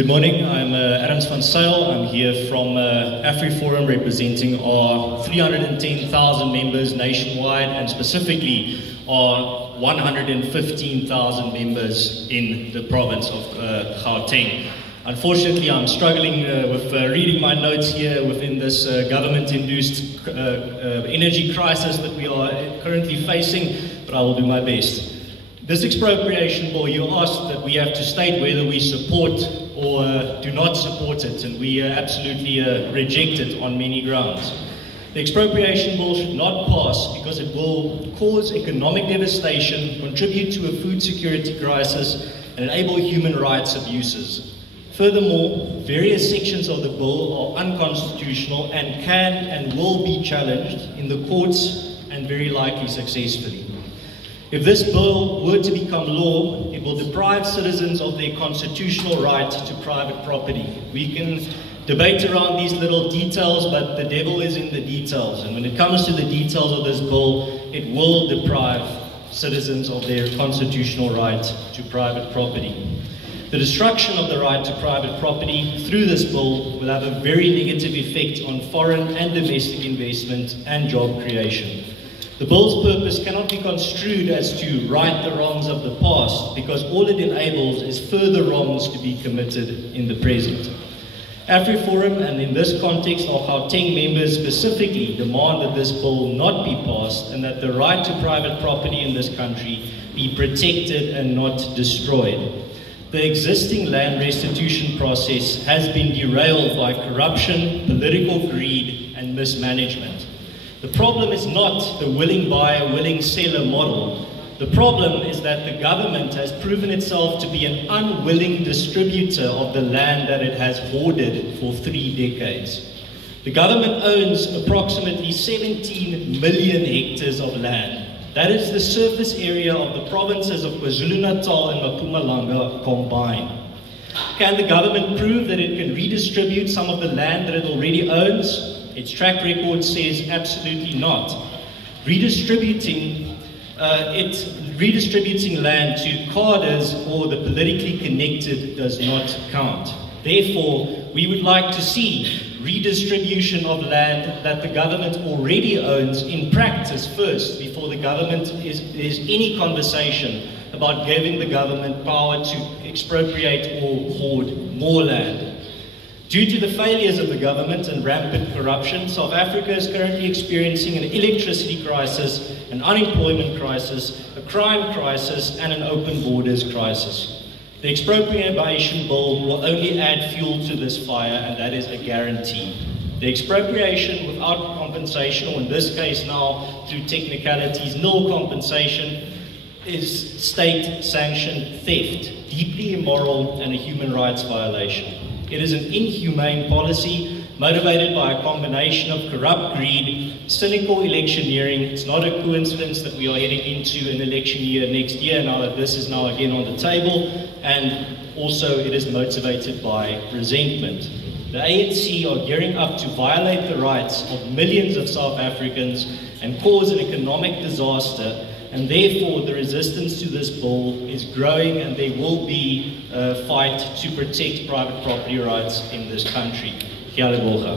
Good morning, I'm Ernst van Zyl. I'm here from AfriForum representing our 310,000 members nationwide and specifically our 115,000 members in the province of Gauteng. Unfortunately, I'm struggling with reading my notes here within this government-induced energy crisis that we are currently facing, but I will do my best. This expropriation bill, you asked that we have to state whether we support or do not support it, and we absolutely reject it on many grounds. The expropriation bill should not pass because it will cause economic devastation, contribute to a food security crisis, and enable human rights abuses. Furthermore, various sections of the bill are unconstitutional and can and will be challenged in the courts and very likely successfully. If this bill were to become law, it will deprive citizens of their constitutional right to private property. We can debate around these little details, but the devil is in the details. And when it comes to the details of this bill, it will deprive citizens of their constitutional right to private property. The destruction of the right to private property through this bill will have a very negative effect on foreign and domestic investment and job creation. The bill's purpose cannot be construed as to right the wrongs of the past, because all it enables is further wrongs to be committed in the present. AfriForum, and in this context our Gauteng members specifically, demand that this bill not be passed and that the right to private property in this country be protected and not destroyed. The existing land restitution process has been derailed by corruption, political greed, and mismanagement. The problem is not the willing buyer, willing seller model. The problem is that the government has proven itself to be an unwilling distributor of the land that it has hoarded for 3 decades. The government owns approximately 17 million hectares of land. That is the surface area of the provinces of KwaZulu-Natal and Mpumalanga combined. Can the government prove that it can redistribute some of the land that it already owns? Its track record says absolutely not. Redistributing land to cadres or the politically connected does not count. Therefore, we would like to see redistribution of land that the government already owns in practice first, before the government is any conversation about giving the government power to expropriate or hoard more land. Due to the failures of the government and rampant corruption, South Africa is currently experiencing an electricity crisis, an unemployment crisis, a crime crisis, and an open borders crisis. The expropriation bill will only add fuel to this fire, and that is a guarantee. The expropriation without compensation, or in this case now through technicalities, nil compensation, is state-sanctioned theft, deeply immoral and a human rights violation. It is an inhumane policy motivated by a combination of corrupt greed, cynical electioneering. It's not a coincidence that we are heading into an election year next year now that this is now again on the table, and also it is motivated by resentment. The ANC are gearing up to violate the rights of millions of South Africans and cause an economic disaster, and therefore the resistance to this bill is growing, and there will be a fight to protect private property rights in this country. Kia ora.